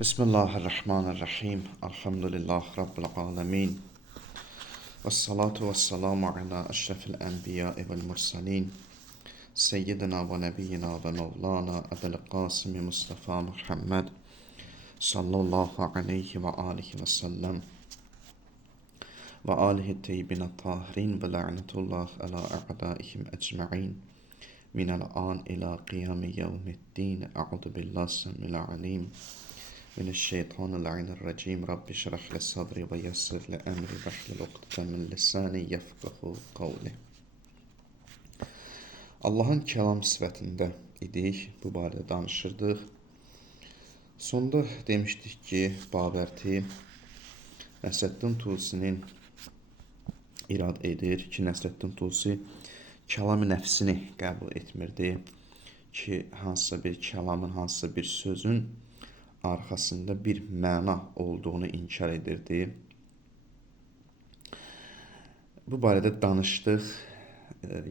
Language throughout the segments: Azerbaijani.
Bismillahirrahmanirrahim. Elhamdülillah Rabbil alemin. Vessalatu vesselamu ala eşrefil enbiya vel mursalin. Seyyidina ve nebiyyina ve mevlana Ebel Kasimi Mustafa Muhammed sallallahu aleyhi ve alihi ve sellem ve alihi teyyibine tahirin ve la'netullah ala a'daihim ecma'in minel an ila qiyami yevmiddin. A'udhu billahi samil alim Mineşşeytanirracim. Rabbi şrah li sadri ve yessir li emri vahlul uqdeten min lisani yefqahu qawli. Allahın kəlam sifətində idik, bu barədə danışırdıq. Sonda demişdik ki, Babərti Nəsrəddin Tusinin irad edir ki, Nəsrəddin Tusi kəlam-ı nəfsini qəbul etmirdi ki, hansısa bir kəlamın, hansısa bir sözün arxasında bir məna olduğunu inkar edirdi. Bu barədə danışdıq,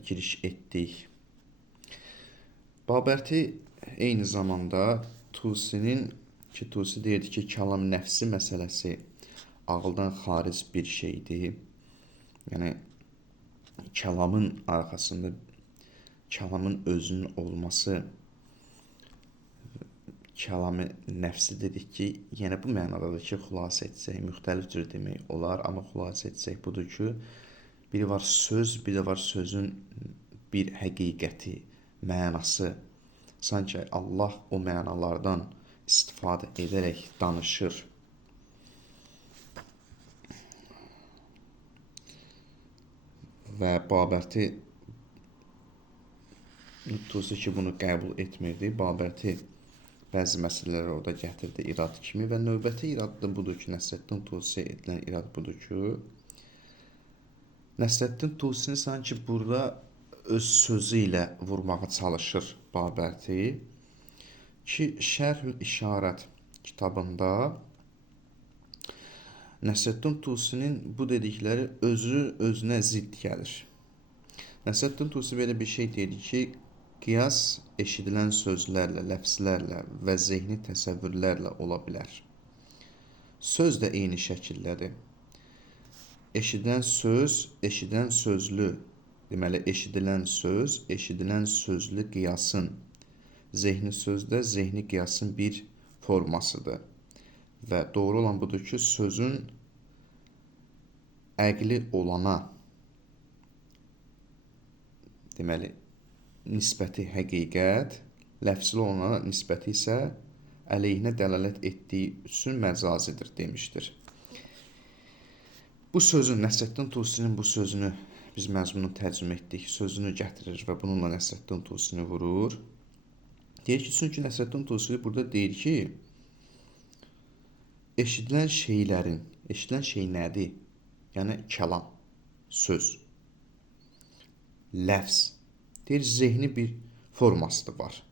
giriş etdik. Babərti eyni zamanda Tusinin, ki Tusi deyirdi ki, kəlam nəfsi məsələsi ağıldan xaric bir şeydir. Yəni, kəlamın arxasında, kəlamın özünün olması, kəlamı nəfsi dedik ki, yenə bu mənadadır ki, xülasə etsək, müxtəlif cür demək olar, amma xülasə etsək budur ki, biri var söz, bir də var sözün bir həqiqəti, mənası. Sanki Allah o mənalardan istifadə edərək danışır. Və Babərti Tusi ki, bunu qəbul etmirdi. Babərti bəzi məsələləri orada gətirdi irad kimi və növbəti irad da budur ki, Nəsrəddin Tusiyə edilən irad budur ki, Nəsrəddin Tusini sanki burada öz sözü ilə vurmağa çalışır Babərti ki, Şərhül İşarət kitabında Nəsrəddin Tusinin bu dedikləri özünə zidd gəlir. Nəsrəddin Tusi belə bir şey deyir ki, qiyas eşidilən sözlərlə, ləfslərlə və zehni təsəvvürlərlə ola bilər. Söz də eyni şəkildədir. Eşidən söz, eşidən sözlü, deməli, eşidilən söz, eşidilən sözlü qiyasın, zehni sözdə zehni qiyasın bir formasıdır. Və doğru olan budur ki, sözün əqli olana, deməli, nisbəti həqiqət, ləfzli olana nisbəti isə əleyhinə dəlalət etdiyi üçün məcazidir demişdir. Bu sözün, Nəsrəddin Tusinin bu sözünü biz məzmununu tərcümə etdik, sözünü gətirir və bununla Nəsrəddin Tusini vurur. Deyir ki, çünki Nəsrəddin Tusi burada deyir ki, eşidilən şeylərin, eşidilən şey nədir? Yəni, kəlam, söz, ləfz. Deyir, zehni bir forması var.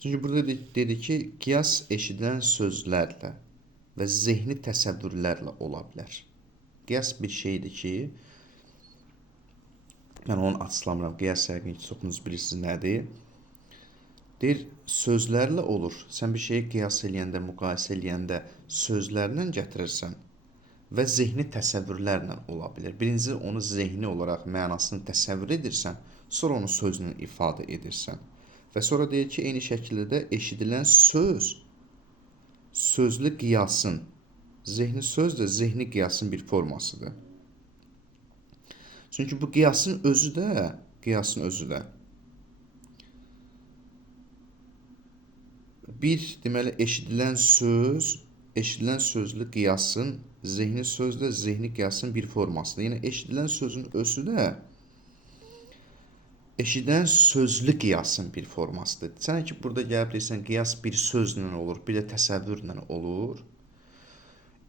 Çünki burada dedi ki, qiyas eşidilən sözlərlə və zehni təsəvvürlərlə ola bilər. Qiyas bir şeydir ki, mən onu açıqlamıram, qiyas yəqin ki, çoxunuz bilirsiniz nədir? Deyir, sözlərlə olur. Sən bir şeyi qiyas eləyəndə, müqayisə eləyəndə sözlərlə gətirirsən və zehni təsəvvürlərlə ola bilər. Birinci onu zehni olaraq mənasını təsəvvür edirsən, sonra onu sözlə ifadə edirsən. Və sonra deyir ki, eyni şəkildə də eşidilən söz, sözlü qiyasın, zehni söz də zehni qiyasın bir formasıdır. Çünki bu qiyasın özü də bir, deməli, eşidilən söz, eşidilən sözlü qiyasın, zehni söz də zehni qiyasın bir formasıdır. Yəni, eşidilən sözün özü də eşidən sözlü qiyasın bir formasıdır. Sən ki, burada gəlib deyirsən, qiyas bir sözlə olur, bir də təsəvvürlə olur.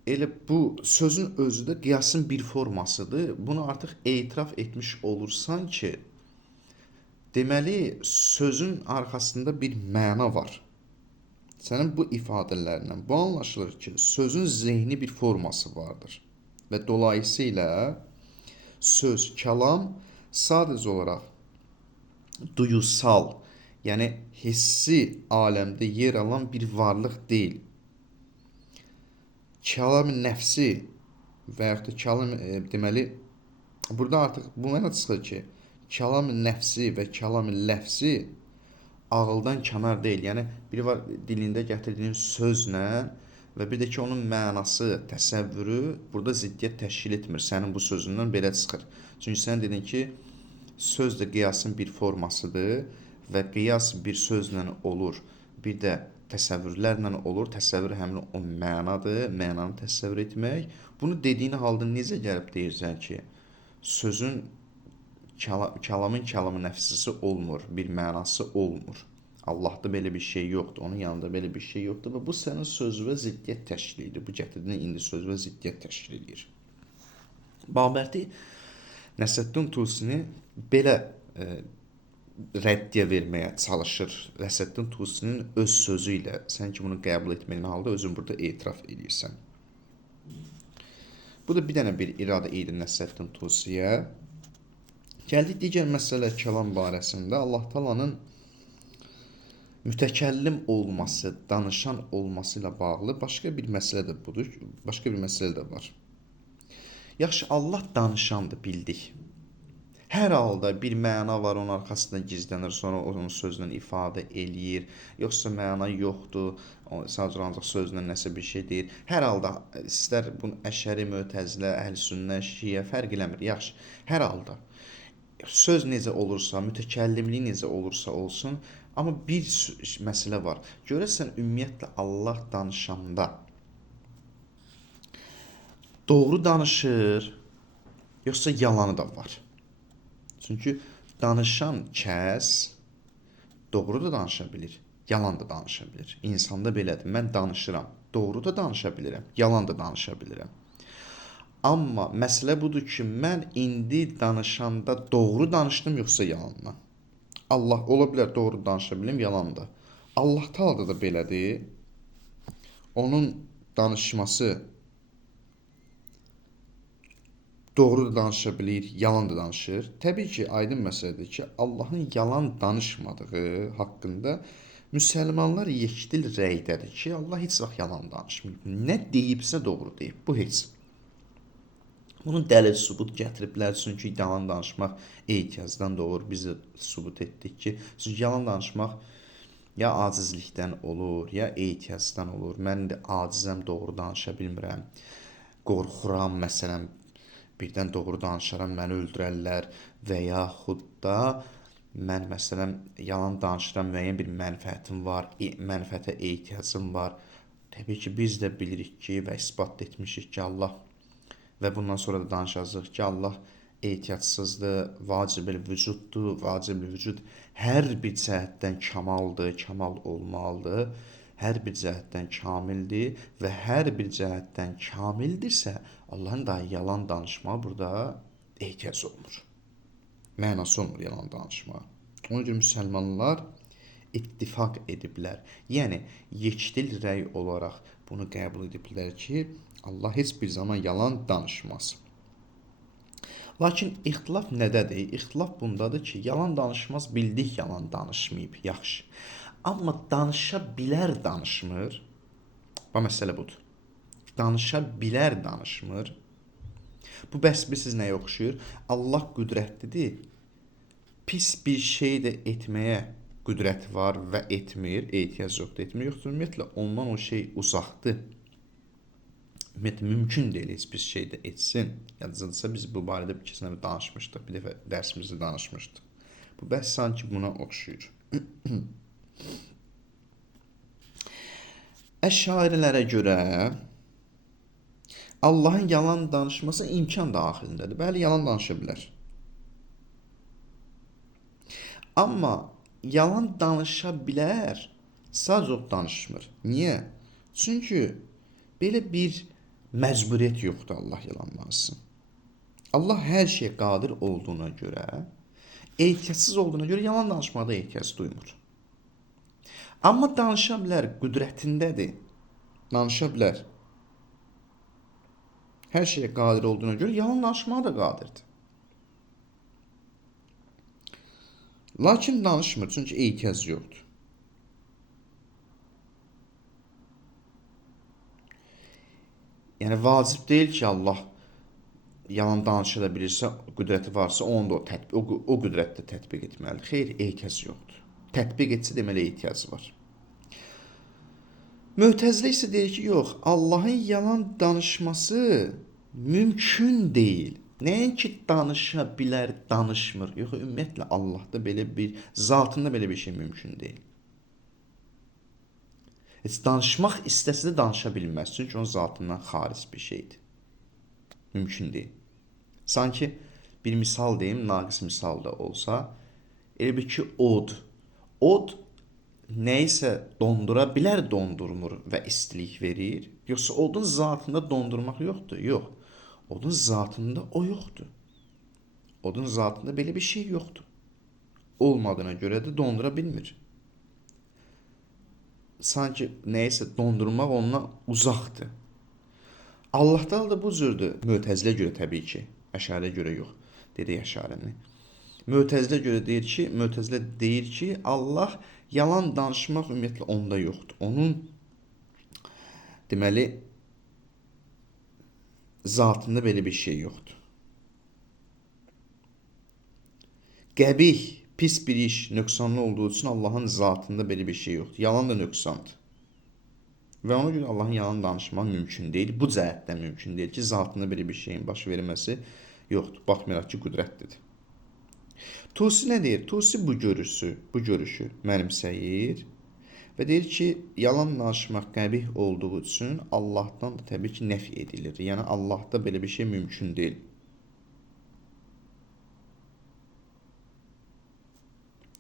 Elə bu sözün özü də qiyasın bir formasıdır. Bunu artıq etiraf etmiş olursan ki, deməli, sözün arxasında bir məna var. Sənin bu ifadələrlə bu anlaşılır ki, sözün zehni bir forması vardır. Və dolayısıyla söz, kəlam sadəcə olaraq duyusal, Yəni hissi aləmdə yer alan bir varlıq deyil. Kəlam-ı nəfsi və yaxud da deməli, burada artıq bu mənə çıxır ki, kəlam-ı nəfsi və kəlam-ı ləfsi ağıldan kənar deyil. Yəni biri var dilində gətirdiyin sözlə və bir də ki onun mənası, təsəvvürü burada ziddiyyət təşkil etmir. Sənin bu sözündən belə çıxır. Çünki sən dedin ki, söz də qiyasın bir formasıdır və qiyas bir sözlə olur. Bir də təsəvvürlərlə olur. Təsəvvür həmin o mənadır, mənanı təsəvvür etmək. Bunu dediyin halda necə gəlib deyirsən ki, sözün kəlamın nəfsisi olmur, bir mənası olmur. Allahda belə bir şey yoxdur, onun yanında belə bir şey yoxdur və bu sənin sözünə ziddiyyət təşkil edir. Bu gətirdiyin indi sözünə ziddiyyət təşkil edir. Babərdi Nəsrəddin Tusini belə rəddiyə verməyə çalışır. Nəsrəddin Tusinin öz sözü ilə, sən ki bunu qəbul etməyin halda özün burada etiraf edirsən. Bu da bir dənə bir iradə idi Nəsrəddin Tusiyə. Gəldik digər məsələ kəlam barəsində. Allah Taala'nın mütəkəllim olması, danışan olması ilə bağlı başqa bir məsələ də budur. Başqa bir məsələ də var. Yaxşı, Allah danışandır, bildik. Hər halda bir məna var, onun arxasında gizlənir, sonra onun sözlə ifadə eləyir. Yoxsa məna yoxdur, sadəcə ancaq sözlə nəsə bir şey deyir. Hər halda istər bunu Əşəri, Mötəzilə, Əhl-Sünnə, Şiə fərq eləmir. Yaxşı, hər halda söz necə olursa, mütəkəllimlik necə olursa olsun, amma bir məsələ var. Görəsən ümumiyyətlə Allah danışanda doğru danışır, yoxsa yalanı da var? Çünki danışan kəs doğru da danışa bilir, yalan da danışa bilir. İnsanda belədir. Mən danışıram, doğru da danışa bilirəm, yalan da danışa bilirəm. Amma məsələ budur ki, mən indi danışanda doğru danışdım yoxsa yalanla? Allah ola bilər doğru danışa bilim, yalan da. Allah Taala'da da belədir. Onun danışması doğru da danışa bilir, yalan da danışır. Təbii ki, aydın məsələdir ki, Allahın yalan danışmadığı haqqında müsəlmanlar yekdil rəydədir ki, Allah heç vaxt yalan danışmayıb. Nə deyibsə doğru deyib. Bu heç. Bunun dəlil sübut gətiriblər, çünki yalan danışmaq ehtiyacdan doğur. Biz də sübut etdik ki, çünki yalan danışmaq ya acizlikdən olur, ya ehtiyacdan olur. Mən də acizəm, doğru danışa bilmirəm. Qorxuram, məsələn, birdən doğru danışaram, məni öldürərlər və yaxud da mən məsələn yalan danışıram, müəyyən bir mənfəətim var, mənfəətə ehtiyacım var. Təbii ki, biz də bilirik ki və isbat etmişik ki, Allah və bundan sonra da danışacağıq ki, Allah ehtiyacsızdır, vacib-ül vücuddur, vacib-ül vücud hər bir cəhətdən kamaldır, kamal olmalıdır, hər bir cəhətdən kamildir və hər bir cəhətdən kamildirsə, Allahın da yalan danışmağa burada ehtiyac olmur. Mənası olmur yalan danışmağa. Ona görə müsəlmanlar ittifaq ediblər. Yəni, yekdil rəy olaraq bunu qəbul ediblər ki, Allah heç bir zaman yalan danışmaz. Lakin ixtilaf nədədir? İxtilaf bundadır ki, yalan danışmaz, bildik yalan danışmayıb, yaxşı. Amma danışa bilər danışmır. Bu məsələ budur. Danışa bilər danışmır. Bu bəs siz nəyə oxşuyur? Allah qüdrətlidir. Pis bir şey də etməyə qüdrət var və etmir, ehtiyac yoxdur, etmir. Yoxsa ümumiyyətlə ondan o şey uzaqdır. Ümumiyyətlə mümkün deyil heç bir şey də etsin. Yadınızdadırsa biz bu barədə bir keçən dəfə danışmışdıq, bir dəfə dərsimizdə danışmışdıq. Bu bəs sanki buna oxşuyur. Əşarilərə görə Allahın yalan danışması imkan daxilindədir. Bəli, yalan danışa bilər. Amma yalan danışa bilər, sadəcə danışmır. Niyə? Çünki belə bir məcburiyyət yoxdur Allah yalan danışsın. Allah hər şeyə qadir olduğuna görə, ehtiyacsız olduğuna görə yalan danışmaqda ehtiyac duymur. Amma danışa bilər, qüdrətindədir. Danışa bilər. Hər şeyə qadir olduğuna görə yalan danışmağa da qadirdir. Lakin danışmır, çünki ehtiyac yoxdur. Yəni vacib deyil ki, Allah yalan danışa bilirsə, qüdrəti varsa, onu da o qüdrətdə tətbiq etməlidir. Xeyr, ehtiyac yoxdur. Tətbiq etsə deməli ehtiyac var. Mötəzilə isə deyir ki, yox, Allahın yalan danışması mümkün deyil. Nəinki danışa bilər, danışmır. Yox, ümumiyyətlə Allahda belə bir, zatında belə bir şey mümkün deyil. Heç danışmaq istəsə də danışa bilməz. Çünki onun zatından xaric bir şeydir. Mümkün deyil. Sanki bir misal deyim, naqis misal da olsa, elə bir ki, od. Od nəyisə dondura bilər, dondurmur və istilik verir. Yoxsa odun zatında dondurmaq yoxdur. Yox. Odun zatında o yoxdur. Odun zatında belə bir şey yoxdur. Olmadığına görə də dondura bilmir. Sanki nəyisə dondurmaq ondan uzaqdır. Allah'ta da bu cürdür. Mötəzilə görə təbii ki. Əşariyə görə yox. Dedi Əşarəni. Mötəzilə deyir ki, Allah yalan danışmaq ümumiyyətlə onda yoxdur. Onun deməli zatında belə bir şey yoxdur. Qəbih, pis bir iş nöqsanlı olduğu üçün Allahın zatında belə bir şey yoxdur. Yalan da nöqsandır. Və ona görə Allahın yalan danışmaq mümkün deyil. Bu cəhətdən mümkün deyil ki, zatında belə bir şeyin baş verməsi yoxdur. Baxmayaraq ki, qüdrətlidir. Tusi nə deyir? Tusi bu görüşü mənimsəyir və deyir ki, yalan danışmaq qəbih olduğu üçün Allahdan da təbii ki, nəfi edilir. Yəni Allahda belə bir şey mümkün deyil.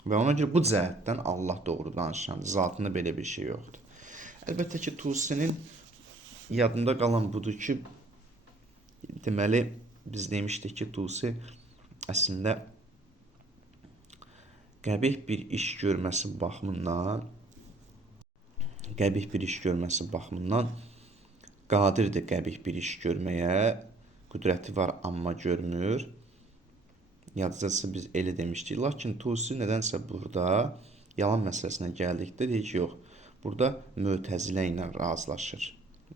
Və ona görə bu cəhətdən Allah doğru danışandır. Zatında belə bir şey yoxdur. Əlbəttə ki, Tusinin yadında qalan budur ki, deməli, biz demişdik ki, Tusi əslində qəbih bir iş görməsi baxımından qadirdir qəbih bir iş görməyə, qüdrəti var, amma görmür. Yadınızda biz elə demişdik. Lakin Tusi nədənsə burada yalan məsələsinə gəldikdə deyir ki, yox, burada Mötəzilə ilə razılaşır.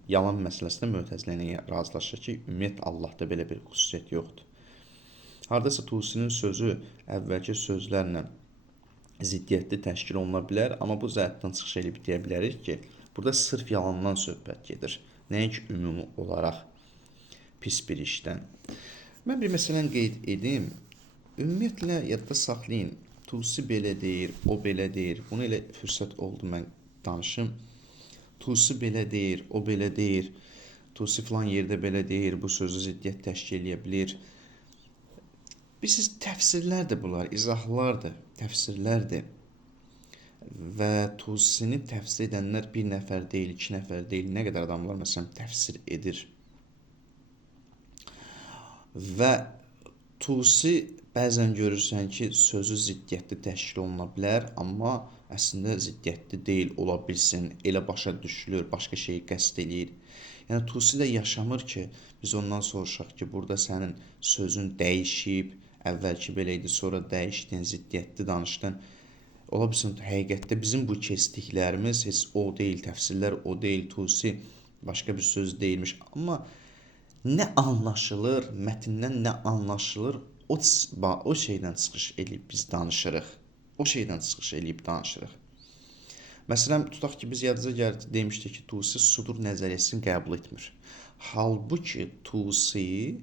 Yalan məsələsində Mötəzilə ilə razılaşır ki, ümumiyyətlə Allahda belə bir xüsusiyyət yoxdur. Hardasa Tusinin sözü əvvəlki sözlərlə ziddiyyətli təşkil oluna bilər, amma bu cəhətdən çıxış edib deyə bilərik ki, burada sırf yalandan söhbət gedir. Nəinki ümumi olaraq pis bir işdən. Mən bir məsələni qeyd edim. Ümumiyyətlə yadda saxlayın. Tusi belə deyir, o belə deyir. Bunu elə fürsət oldu mən danışım. Tusi belə deyir, o belə deyir. Tusi filan yerdə belə deyir, bu sözü ziddiyyət təşkil edə bilir. Bilirsiniz, təfsirlərdir bunlar, izahlardır, təfsirlərdir. Və Tusini təfsir edənlər bir nəfər deyil, iki nəfər deyil, nə qədər adamlar məsələn təfsir edir. Və Tusi bəzən görürsən ki, sözü ziddiyyətli təşkil oluna bilər, amma əslində ziddiyyətli deyil, ola bilsin, elə başa düşülür, başqa şeyi qəsd eləyir. Yəni Tusi də yaşamır ki, biz ondan soruşaq ki, burada sənin sözün dəyişib, əvvəlki belə idi, sonra dəyişdin, ziddiyyətli danışdın. Ola bilsin, həqiqətdə bizim bu keçdiklərimiz heç o deyil, təfsirlər o deyil, Tusi başqa bir söz deyilmiş. Amma nə anlaşılır, mətndən nə anlaşılır, o şeydən çıxış edib biz danışırıq. O şeydən çıxış edib danışırıq. Məsələn, tutaq ki, biz yadınıza gəldi, demişdik ki, Tusi sudur nəzəriyyəsini qəbul etmir. Halbuki Tusi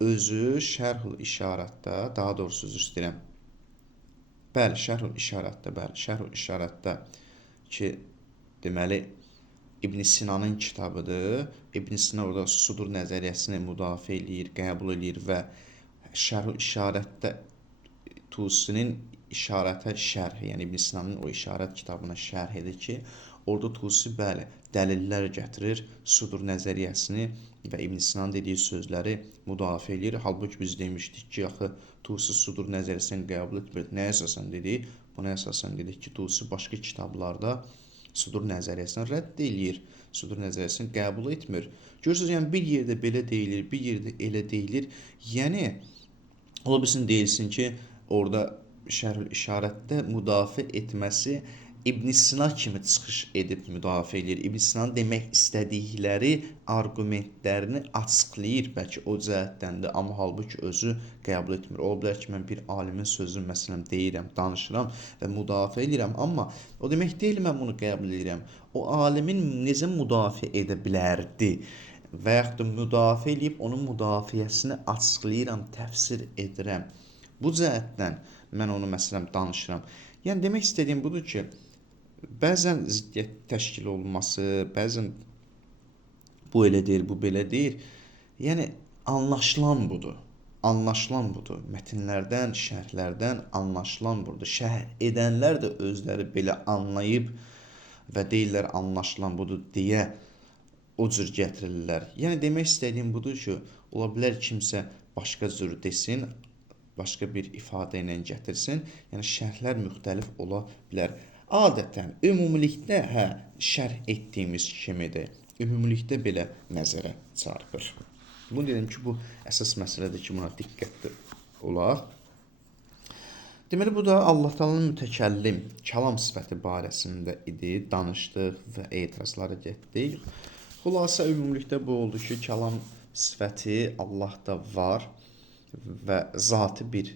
özü Şərhül İşarətdə, daha doğrusu üzr istəyirəm. Bəli, Şərhül İşarətdə ki, deməli, İbn Sinanın kitabıdır. İbn Sina orada sudur nəzəriyyəsini müdafiə eləyir, qəbul eləyir və Şərhül İşarətdə Tusinin işarətə şərh, yəni İbn Sinanın o işarət kitabına şərh edir ki, orada Tusi bəli, dəlillər gətirir, sudur nəzəriyyəsini və İbn Sinanın dediyi sözləri müdafiə eləyir. Halbuki biz demişdik ki, axı Tusi sudur nəzəriyyəsini qəbul etmir. Nəyə əsasən dedik? Buna əsasən dedik ki, Tusi başqa kitablarda sudur nəzəriyyəsini rədd eləyir, sudur nəzəriyyəsini qəbul etmir. Görürsünüz, yəni bir yerdə belə deyilir, bir yerdə elə deyilir. Yəni ola bilsin deyilsin ki, orada Şərhül İşarətdə müdafiə etməsi İbn Sina kimi çıxış edib müdafiə edir. İbn Sinanın demək istədikləri arqumentlərini açıqlayır, bəlkə o cəhətdəndir, amma halbuki özü qəbul etmir. Ola bilər ki, mən bir alimin sözünü məsələn deyirəm, danışıram və müdafiə edirəm, amma o demək deyil mən bunu qəbul edirəm. O alimin necə müdafiə edə bilərdi? Və yaxud da müdafiə edib onun müdafiəsini açıqlayıram, təfsir edirəm. Bu cəhətdən mən onu məsələn danışıram. Yəni demək istədiyim budur ki, bəzən ziddiyyət təşkil olunması, bəzən bu elə deyil, bu belə deyil. Yəni anlaşılan budur. Anlaşılan budur. Mətnlərdən, şərhlərdən anlaşılan budur. Şərh edənlər də özləri belə anlayıb və deyirlər anlaşılan budur deyə o cür gətirirlər. Yəni demək istədiyim budur ki, ola bilər kimsə başqa cür desin, başqa bir ifadə ilə gətirsin. Yəni şərhlər müxtəlif ola bilər. Adətən ümumilikdə şərh etdiyimiz kimidir. Ümumilikdə belə nəzərə çarpır. Bunu dedim ki, bu əsas məsələdir ki, buna diqqətli olaq. Deməli, bu da Allah Taala'nın mütəkəllim, kəlam sifəti barəsində idi. Danışdıq və etirazlara getdik. Xülasə ümumilikdə bu oldu ki, kəlam sifəti Allahda var və zatı bir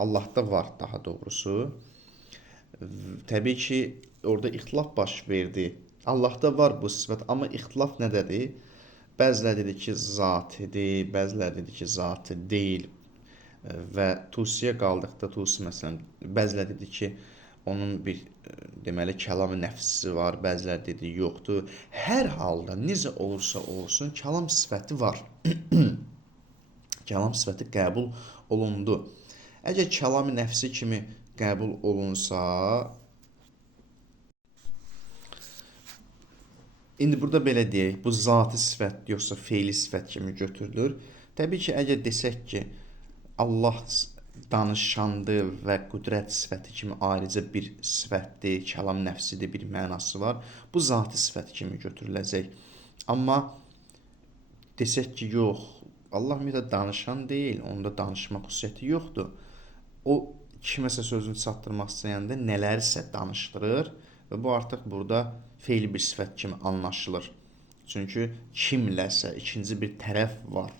Allahda var daha doğrusu. Təbii ki, orada ixtilaf baş verdi. Allahda var bu sifət, amma ixtilaf nədədir? Bəzilər dedi ki, zatidir, bəzilər dedi ki, zatı deyil. Və Tusiyə qaldıqda, Tusi məsələn, bəzilər dedi ki, onun bir deməli kəlam-ı nəfsi var, bəzilər dedi yoxdur. Hər halda necə olursa olsun, kəlam sifəti var. Kəlam sifəti qəbul olundu. Əgər kəlam-ı nəfsi kimi qəbul olunsa, indi burada belə deyək, bu zati sifət yoxsa feili sifət kimi götürülür. Təbii ki, əgər desək ki, Allah danışandır və qüdrət sifəti kimi ayrıca bir sifətdir, kəlam nəfsidir, bir mənası var. Bu zati sifət kimi götürüləcək. Amma desək ki, yox, Allah ümumiyyətlə danışan deyil, onda danışma xüsusiyyəti yoxdur. O kiməsə sözünü çatdırmaq istəyəndə nələrisə danışdırır və bu artıq burada feili bir sifət kimi anlaşılır. Çünki kimləsə ikinci bir tərəf var.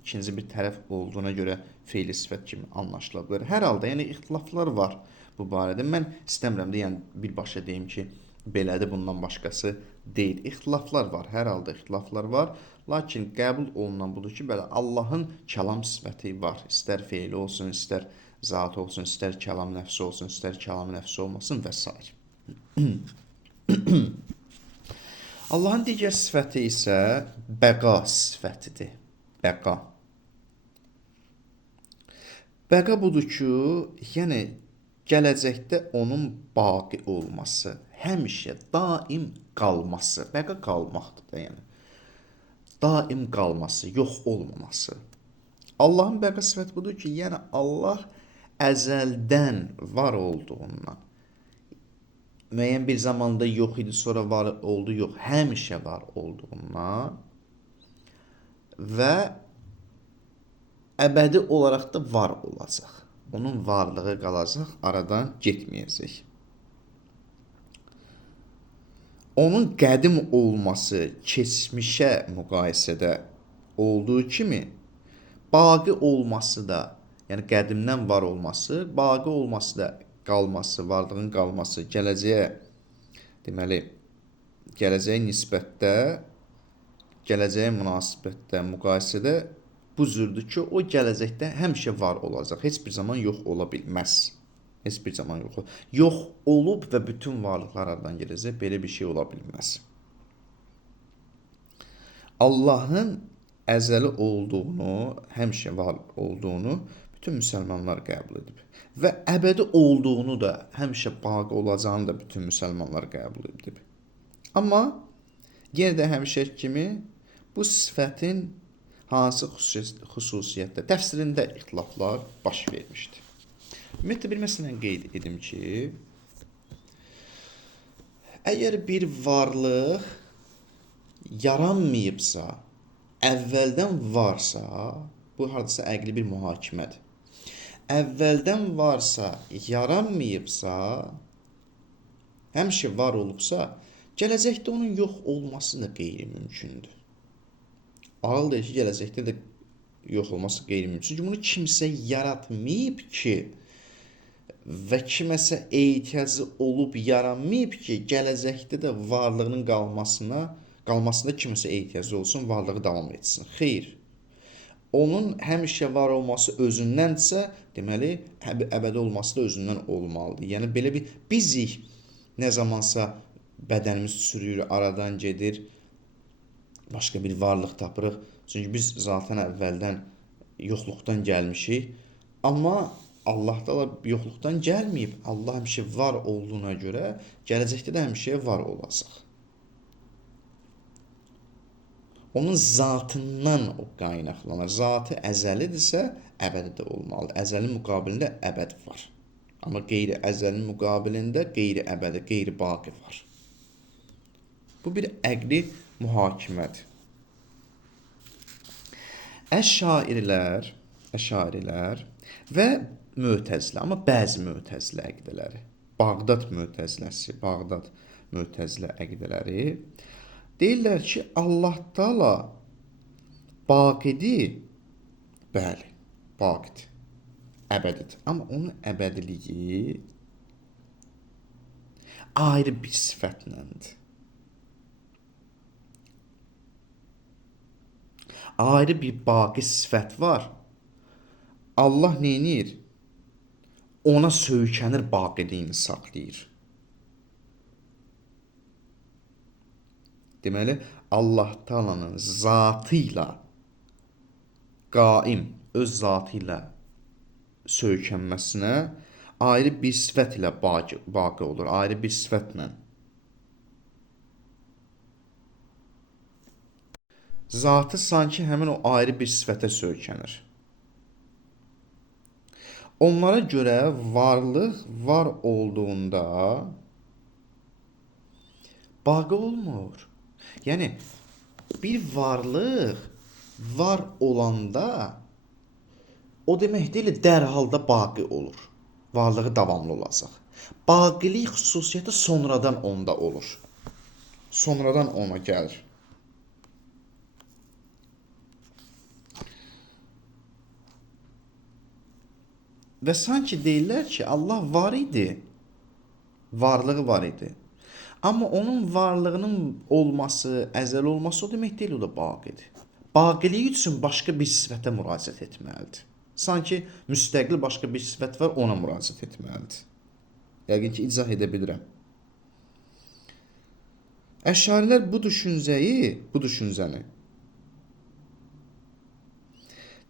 İkinci bir tərəf olduğuna görə feili sifət kimi anlaşıla bilər. Hər halda yəni ixtilaflar var bu barədə. Mən istəmirəm də yəni birbaşa deyim ki, belədir, bundan başqası deyil. İxtilaflar var, hər halda ixtilaflar var. Lakin qəbul olunan budur ki, belə Allahın kəlam sifəti var. İstər feili olsun, istər zat olsun, istər kəlam nəfsi olsun, istər kəlam nəfsi olmasın və s. Allahın digər sifəti isə bəqa sifətidir. Bəqa. Bəqa budur ki, yəni gələcəkdə onun baqi olması, həmişə daim qalması, bəqa qalmaqdır da yəni. Daim qalması, yox olmaması. Allahın bəqa sifəti budur ki, yəni Allah əzəldən var olduğundan, müəyyən bir zamanda yox idi, sonra var oldu, yox, həmişə var olduğundan və əbədi olaraq da var olacaq. Onun varlığı qalacaq, aradan getməyəcək. Onun qədim olması keçmişə müqayisədə olduğu kimi, baqi olması da, yəni qədimdən var olması, baqi olması da qalması, varlığın qalması, gələcəyə, deməli, gələcəyə nisbətdə, gələcəyə münasibətdə, müqayisədə bu cürdür ki, o gələcəkdə həmişə var olacaq, heç bir zaman yox ola bilməz. Heç bir zaman yox ola. Yox olub və bütün varlıqlar aradan gedəcək, belə bir şey ola bilməz. Allahın əzəli olduğunu, həmişə var olduğunu bütün müsəlmanlar qəbul edib. Və əbədi olduğunu da, həmişə baqi olacağını da bütün müsəlmanlar qəbul edib. Amma yenə də həmişə kimi bu sifətin hansı xüsusiyyətdə, təfsirində ixtilaflar baş vermişdir. Ümumiyyətlə bir məsələn qeyd edim ki, əgər bir varlıq yaranmayıbsa, əvvəldən varsa, bu hardasa əqli bir mühakimədir. əvvəldən varsa, yaranmayıbsa, həmişə var olubsa, gələcəkdə onun yox olması da qeyri-mümkündür. Ağıl deyir ki, gələcəkdə də yox olması qeyri-mümkün. Çünki bunu kimsə yaratmayıb ki və kiməsə ehtiyacı olub yaranmayıb ki, gələcəkdə də varlığının qalmasında kiməsə ehtiyacı olsun, varlığı davam etsin. Xeyr. Onun həmişə var olması özündənsə, deməli, əbədi olması da özündən olmalıdır. Yəni, belə bir bizik nə zamansa bədənimiz çürüyür, aradan gedir, başqa bir varlıq tapırıq. Çünki biz zaten əvvəldən yoxluqdan gəlmişik. Amma Allah da yoxluqdan gəlməyib. Allah həmişə var olduğuna görə gələcəkdə də həmişə var olacaq. Onun zatından o qaynaqlanır. Zatı əzəlidirsə, əbədi də olmalıdır. Əzəlin müqabilində əbəd var. Amma qeyri-əzəlin müqabilində qeyri-əbədi, qeyri-baqi var. Bu bir əqli mühakimədir. Əşairilər və Mötəzilə, amma bəzi Mötəzilə əqidələri, Bağdad Mötəzilə əqidələri deyirlər ki, Allah Taala baqidir, bəli, baqidir, əbədidir. Amma onun əbədiliyi ayrı bir sifətləndir. Ayrı bir baqi sifət var. Allah neynir? Ona söykənir, baqiliyini saxlayır. Deməli, Allah Taala'nın zatı ilə qaim, öz zatı ilə söykənməsinə ayrı bir sifət ilə baqi olur, ayrı bir sifətlə. Zatı sanki həmin o ayrı bir sifətə söykənir. Onlara görə varlıq var olduğunda baqi olmur. Yəni, bir varlıq var olanda o demək deyil, dərhalda baqi olur. Varlığı davamlı olacaq. Baqilik xüsusiyyəti sonradan onda olur. Sonradan ona gəlir. Və sanki deyirlər ki, Allah var idi, varlığı var idi. Amma onun varlığının olması, əzəli olması o demək deyil, o da baqidir. Baqiliyi üçün başqa bir sifətə müraciət etməlidir. Sanki müstəqil başqa bir sifət var, ona müraciət etməlidir. Yəqin ki, izah edə bilirəm. Əşarilər bu düşüncəni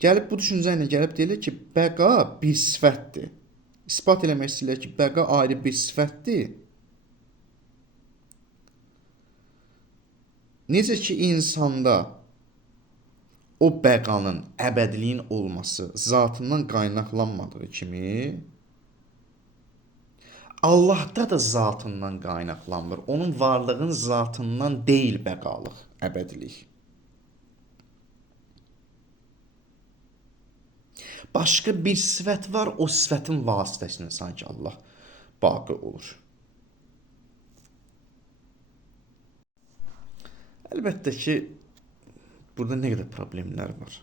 gəlib bu düşüncə ilə gəlib deyirlər ki, bəqa bir sifətdir. İsbat eləmək istəyirlər ki, bəqa ayrı bir sifətdir. Necə ki, insanda o bəqanın, əbədiliyin olması zatından qaynaqlanmadığı kimi, Allahda da zatından qaynaqlanmır. Onun varlığın zatından deyil bəqalıq, əbədilik. Başqa bir sifət var, o sifətin vasitəsilə sanki Allah baqi olur. Əlbəttə ki, burada nə qədər problemlər var.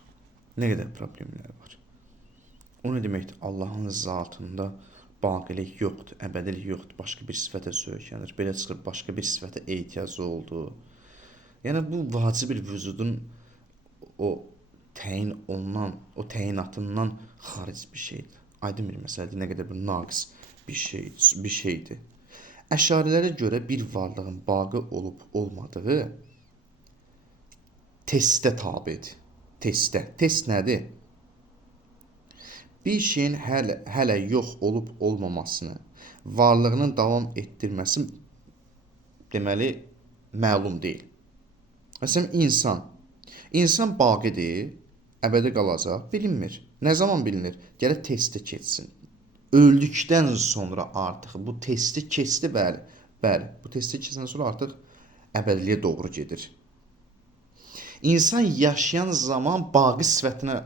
O nə deməkdir? Allahın zatında baqilik yoxdur, əbədilik yoxdur, başqa bir sifətə söykənir. Belə çıxır, başqa bir sifətə ehtiyacı oldu. Yəni, bu vacib bir vücudun o təyinatından xaric bir şeydir. Aydın bir məsələdir, nə qədər bir naqis bir şeydir. Əşarilərə görə bir varlığın baqi olub olmadığı testə tabidir. Test nədir? Bir şeyin hələ yox olub olmamasını, varlığının davam etdirməsi deməli məlum deyil. Məsələn, İnsan baqidir, əbədi qalacaq, bilinmir. Nə zaman bilinir? Gəlib testi keçsin. Öldükdən sonra artıq bu testi keçdi, bəli. Bu testi keçdən sonra artıq əbədiliyə doğru gedir. İnsan yaşayan zaman baqi sifətinə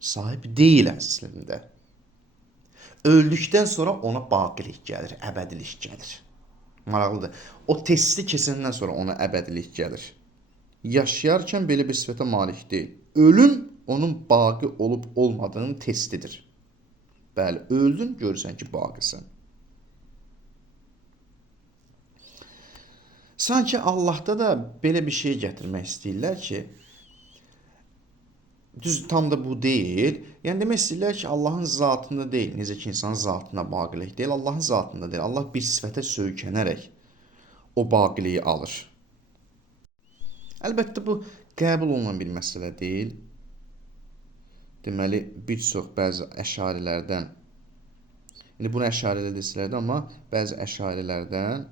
sahib deyil əslində. Öldükdən sonra ona baqilik gəlir, əbədilik gəlir. Maraqlıdır. O testi keçəndən sonra ona əbədilik gəlir. Yaşayarkən belə bir sifətə malik deyil. Ölüm onun baqi olub olmadığının testidir. Bəli, öldün, görürsən ki, baqisən. Sanki Allahda da belə bir şey gətirmək istəyirlər ki, düz tam da bu deyil. Yəni demək istəyirlər ki, Allahın zatında deyil, necə ki insanın zatına baqilik deyil, Allahın zatında deyil. Allah bir sifətə söykənərək o baqiliyi alır. Əlbəttə bu qəbul olunan bir məsələ deyil. Deməli, bir çox bəzi əşarilərdən, indi bunu əşarilə desələr də, amma bəzi əşarilərdən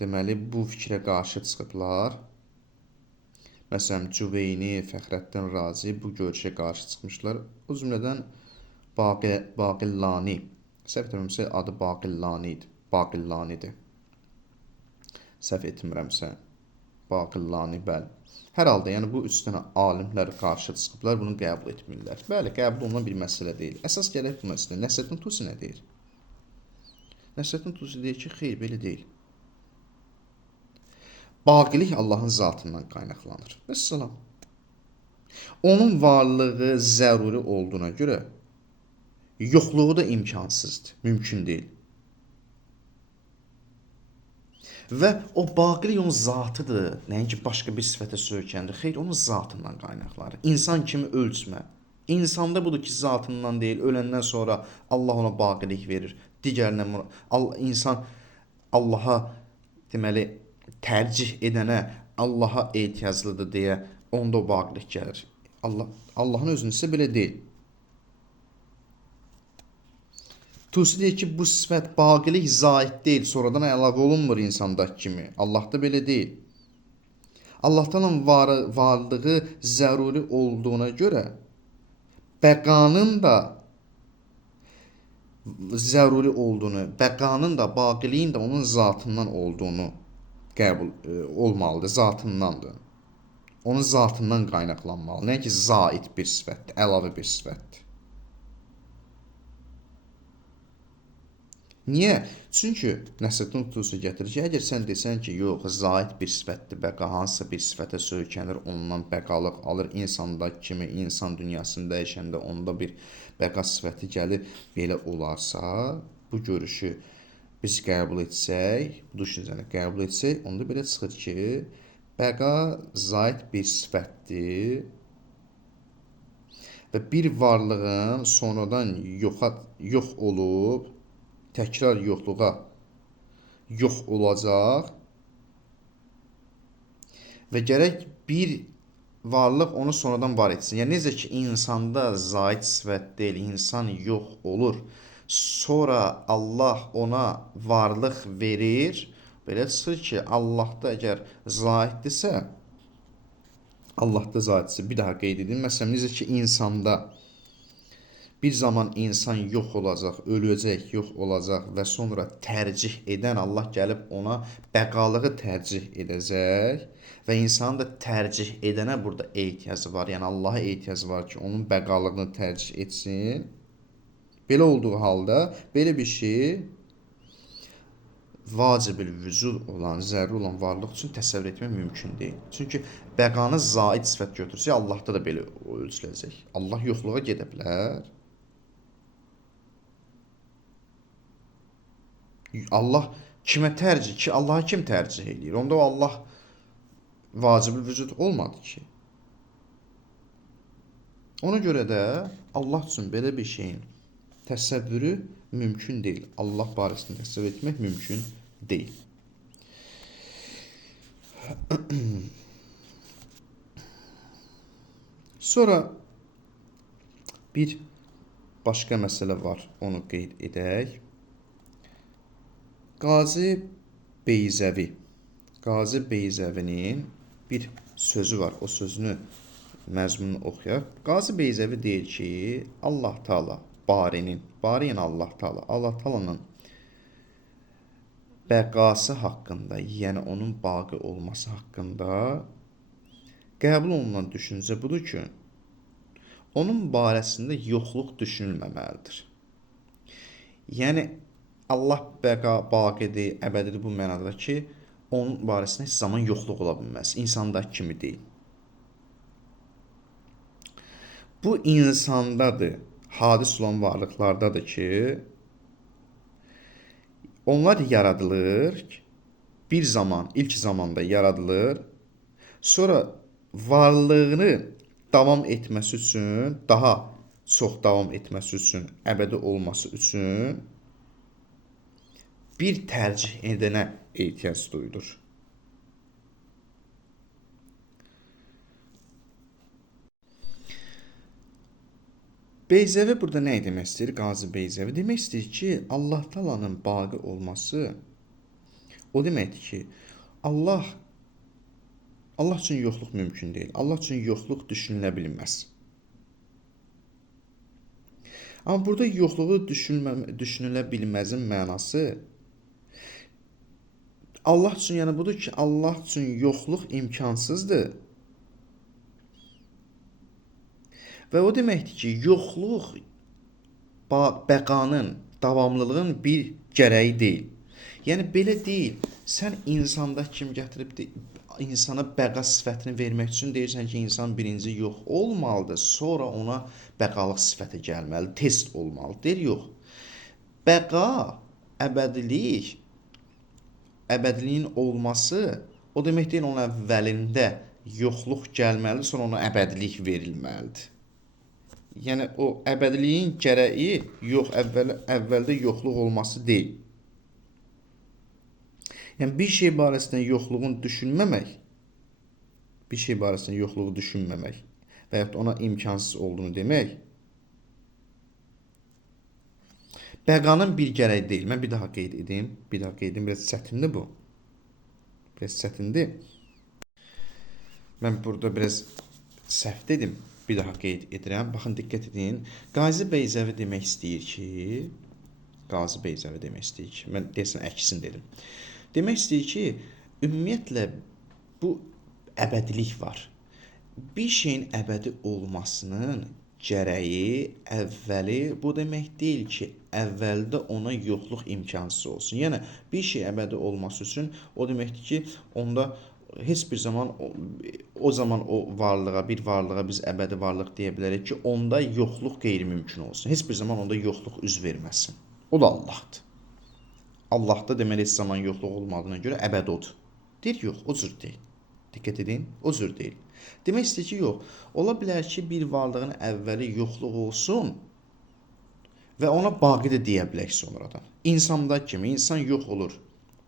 deməli, bu fikrə qarşı çıxıblar. Məsələn, Cüveyni, Fəxrəddin Razi bu görüşə qarşı çıxmışlar. O cümlədən Baqillani, səhv etmirəmsə adı Baqillanidir. Səhv etmirəmsə, Baqillani, bəli. Hər halda, yəni bu üç dənə alimlər qarşı çıxıblar, bunu qəbul etmirlər. Bəli, qəbul olunan bir məsələ deyil. Əsas gərək bu məsələ. Nəsrəddin Tusi nə deyir? Nəsrəddin Tusi deyir ki, xeyr, belə deyil. Baqilik Allahın zatından qaynaqlanır. Vəssalam. Onun varlığı zəruri olduğuna görə yoxluğu da imkansızdır, mümkün deyil. Və o baqilik onun zatıdır, nəinki başqa bir sifətə söykəndir. Xeyr, onun zatından qaynaqlanır. İnsan kimi ölçmə. İnsanda budur ki, zatından deyil, öləndən sonra Allah ona baqilik verir. Digərinə insan Allaha deməli tərcih edənə Allaha ehtiyaclıdır deyə onda o baqilik gəlir. Allahın özünün isə belə deyil. Tusi deyir ki, bu sifət baqilik zait deyil, sonradan əlavə olunmur insandakı kimi. Allahda belə deyil. Allahdan varlığı zəruri olduğuna görə bəqanın da zəruri olduğunu, bəqanın da, baqiliyin də onun zatından olduğunu qəbul olmalıdır, zatındandır. Onun zatından qaynaqlanmalı. Nə ki, zait bir sifətdir, əlavə bir sifətdir. Niyə? Çünki Nəsrəddin Tusi gətirir ki, əgər sən desən ki, yox, zait bir sifətdir, bəqa hansısa bir sifətə söykənir, ondan bəqalıq alır, insandakı kimi, insan dünyasında dəyişəndə onda bir bəqa sifəti gəlir, belə olarsa, bu görüşü biz qəbul etsək, bu düşüncəni qəbul etsək, onda belə çıxır ki, bəqa zait bir sifətdir və bir varlığın sonradan yox olub, təkrar yoxluğa yox olacaq və gərək bir varlıq onu sonradan var etsin. Yəni, necə ki, insanda zait sifət deyil, insan yox olur, sonra Allah ona varlıq verir, belə çıxır ki, Allahda əgər zaitdirsə, Allahda zaitdirsə, bir daha qeyd edin, məsələn, necə ki, insanda bir zaman insan yox olacaq, öləcək, yox olacaq və sonra tərcih edən Allah gəlib ona bəqalığı tərcih edəcək və insanın da tərcih edənə burada ehtiyacı var. Yəni Allaha ehtiyacı var ki, onun bəqalığını tərcih etsin. Belə olduğu halda belə bir şey vacibül vücud olan, zəruri olan varlıq üçün təsəvvür etmək mümkün deyil. Çünki bəqanı zait sifət götürsə, Allahda da belə ölçüləcək. Allah yoxluğa gedə bilər. Allah kimə tərcih ki, Allah'a kim tərcih edir? Onda o Allah vacibül vücud olmadı ki. Ona görə də Allah üçün belə bir şeyin təsəvvürü mümkün deyil. Allah barəsində təsəvvür etmək mümkün deyil. Sonra bir başqa məsələ var, onu qeyd edək. Qazi Beyzəvinin bir sözü var. O sözünü məzmununu oxuyaq. Qazi Beyzəvi deyir ki, Allah Taala barinin, bari yəni Allah Taala'nın bəqası haqqında, yəni onun baqi olması haqqında qəbul olunan düşüncə budur ki, onun barəsində yoxluq düşünülməməlidir. Yəni Allah bəqa baqidir, əbədidir bu mənada ki, onun barəsində heç zaman yoxluq ola bilməz. İnsandakı kimi deyil. Bu insandadır, hadis olan varlıqlardadır ki, onlar yaradılır, bir zaman, ilk zamanda yaradılır, sonra varlığını davam etməsi üçün, daha çox davam etməsi üçün, əbədi olması üçün bir tərcih edənə ehtiyac duyulur. Beyzəvi burada nə demək istəyir? Qazi Beyzəvi demək istəyir ki, Allah Taala'nın baqi olması o deməkdir ki, Allah üçün yoxluq mümkün deyil. Allah üçün yoxluq düşünülə bilməz. Amma burada yoxluğu düşünülə bilməzin mənası Allah üçün yəni budur ki, Allah üçün yoxluq imkansızdır. Və o deməkdir ki, yoxluq bəqanın, davamlılığın bir gərəyi deyil. Yəni belə deyil. Sən insanda kim gətirib insana bəqa sifətini vermək üçün deyirsən ki, insan birinci yox olmalıdır, sonra ona bəqalıq sifəti gəlməlidir, test olmalıdır. Yox. Bəqa, əbədilik, əbədiliyin olması o demək deyil, onun əvvəlində yoxluq gəlməlidir, sonra ona əbədilik verilməlidir. Yəni o əbədiliyin gərəyi yox, əvvəldə yoxluq olması deyil. Yəni bir şey barəsində yoxluğun düşünməmək, bir şey barəsində yoxluğu düşünməmək və yaxud ona imkansız olduğunu demək bəqanın bir gərəyi deyil. Mən bir daha qeyd edeyim, biraz çətindir bu. Biraz çətindir. Mən burada biraz səhv dedim. Bir daha qeyd edirəm. Baxın, diqqət edin. Qazi Beyzəvi demək istəyir ki, mən desən əksin dedim. Demək istəyir ki, ümumiyyətlə bu əbədilik var. Bir şeyin əbədi olmasının gərəyi, əvvəli bu demək deyil ki, əvvəldə ona yoxluq imkansız olsun. Yəni bir şey əbədi olması üçün o deməkdir ki, onda heç bir zaman o zaman bir varlığa biz əbədi varlıq deyə bilərik ki, onda yoxluq qeyri-mümkün olsun. Heç bir zaman onda yoxluq üz verməsin. O da Allahdır. Allahda deməli heç zaman yoxluq olmadığına görə əbədi odur. Deyir, yox, o cür deyil. Diqqət edin, o cür deyil. Demək istəyir ki, yox, ola bilər ki, bir varlığın əvvəli yoxluq olsun və ona baqi də deyə bilək sonradan. İnsanda kimi, insan yox olur.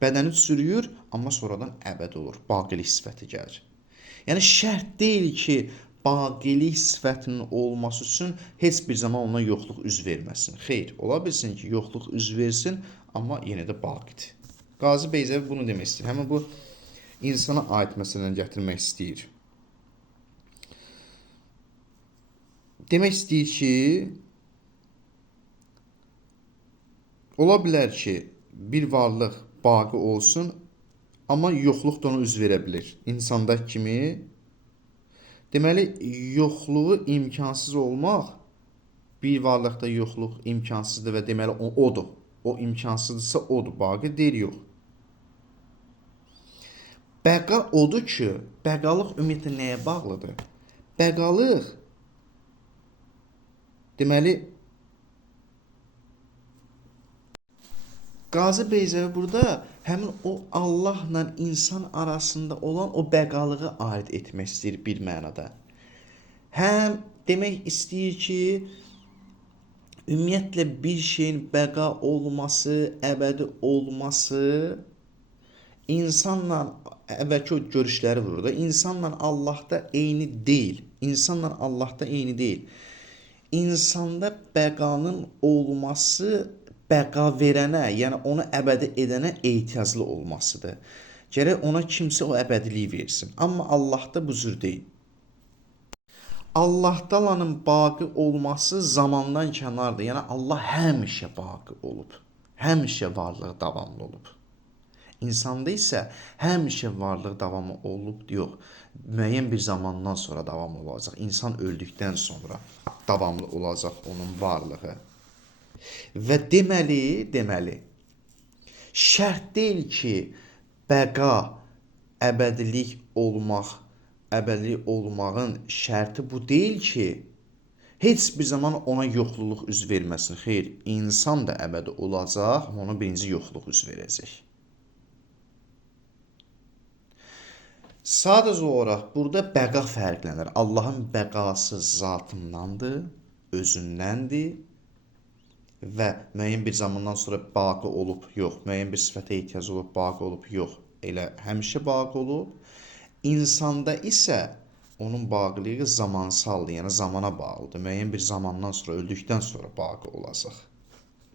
Bədəni çürüyür, amma sonradan əbəd olur. Baqilik sifəti gəlir. Yəni şərt deyil ki, baqilik sifətinin olması üçün heç bir zaman ona yoxluq üz verməsin. Xeyr, ola bilsin ki, yoxluq üz versin, amma yenə də baqidir. Qazi Beyzəvi bunu demək istəyir. Həmin bu insana aid məsələni gətirmək istəyir. Demək istəyir ki, ola bilər ki, bir varlıq baqi olsun, amma yoxluq da ona üz verə bilir. İnsanda kimi. Deməli, yoxluğu imkansız olmaq, bir varlıqda yoxluq imkansızdır və deməli odur. O imkansızdırsa odur, baqi deyil, yox. Bəqa odur ki, bəqalıq ümumiyyətlə nəyə bağlıdır? Bəqalıq, deməli, Qazi Beyzəvi burada həmin o Allahla insan arasında olan o bəqalığı aid etmək istəyir bir mənada. Həm demək istəyir ki, ümumiyyətlə bir şeyin bəqa olması, əbədi olması insanla əvvəlki o görüşləri vurur da, insanla Allahda eyni deyil. İnsanla Allahda eyni deyil. İnsanda bəqanın olması bəqa verənə, yəni onu əbədi edənə ehtiyaclı olmasıdır. Gərək ona kimsə o əbədiliyi versin. Amma Allahda bu cür deyil. Allah Taala'nın baqi olması zamandan kənardır. Yəni Allah həmişə baqi olub. Həmişə varlığı davamlı olub. İnsanda isə həmişə varlıq davamı olub, yox. Müəyyən bir zamandan sonra davamlı olacaq. İnsan öldükdən sonra davamlı olacaq onun varlığı. Və deməli, şərt deyil ki, bəqa, əbədilik olmağın şərti bu deyil ki, heç bir zaman ona yoxluluq üz verməsin. Xeyr, insan da əbədi olacaq, amma ona birinci yoxluq üz verəcək. Sadəcə olaraq burada bəqa fərqlənir. Allahın bəqası zatındandır, özündəndir və müəyyən bir zamandan sonra baqi olub, yox, müəyyən bir sifətə ehtiyac olub, baqi olub, yox, elə həmişə baqi olub. İnsanda isə onun baqiliyi zamansaldır, yəni zamana bağlıdır. Müəyyən bir zamandan sonra, öldükdən sonra baqi olacaq.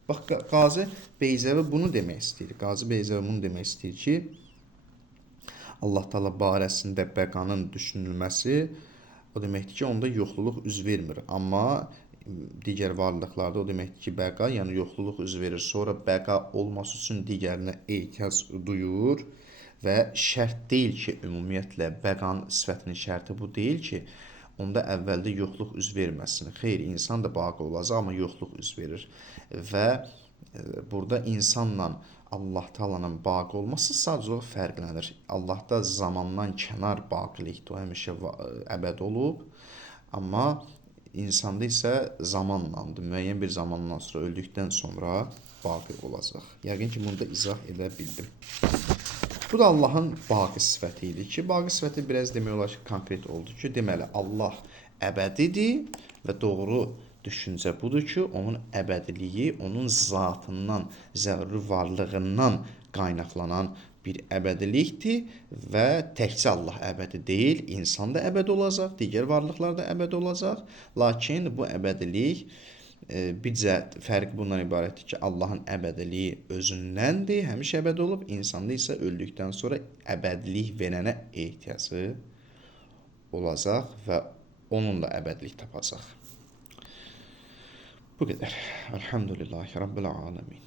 Bax, Qazi Beyzəvi bunu demək istəyir. Qazi Beyzəvi bunu demək istəyir ki, Allah Taala barəsində bəqanın düşünülməsi o deməkdir ki, onda yoxluluq üz vermir. Amma digər varlıqlarda o deməkdir ki, bəqa, yəni yoxluluq üz verir. Sonra bəqa olması üçün digərinə ehtiyac duyur və şərt deyil ki, ümumiyyətlə bəqanın sifətinin şərti bu deyil ki, onda əvvəldə yoxluq üz verməsin. Xeyr, insan da baqi olacaq, amma yoxluq üz verir. Və burada insanla Allah Taala'nın baqi olması sadəcə olaraq fərqlənir. Allahda zamandan kənar baqilikdir, o həmişə əbəd olub. Amma insanda isə zamanlandır. Müəyyən bir zamandan sonra, öldükdən sonra baqi olacaq. Yəqin ki, bunu da izah edə bildim. Bu da Allahın baqi sifəti idi ki, baqi sifəti biraz demək olar ki, konkret oldu ki, deməli Allah əbədidir və doğru düşüncə budur ki, onun əbədiliyi onun zatından, zəruri varlığından qaynaqlanan bir əbədilikdir və təkcə Allah əbədi deyil, insan da əbədi olacaq, digər varlıqlar da əbədi olacaq. Lakin bu əbədilik bircə fərq bundan ibarətdir ki, Allahın əbədiliyi özündəndir, həmişə əbədi olub, insanda isə öldükdən sonra əbədilik verənə ehtiyacı olacaq və onunla əbədilik tapacaq. Bu qədər. Elhamdülillahi Rabbil alemin.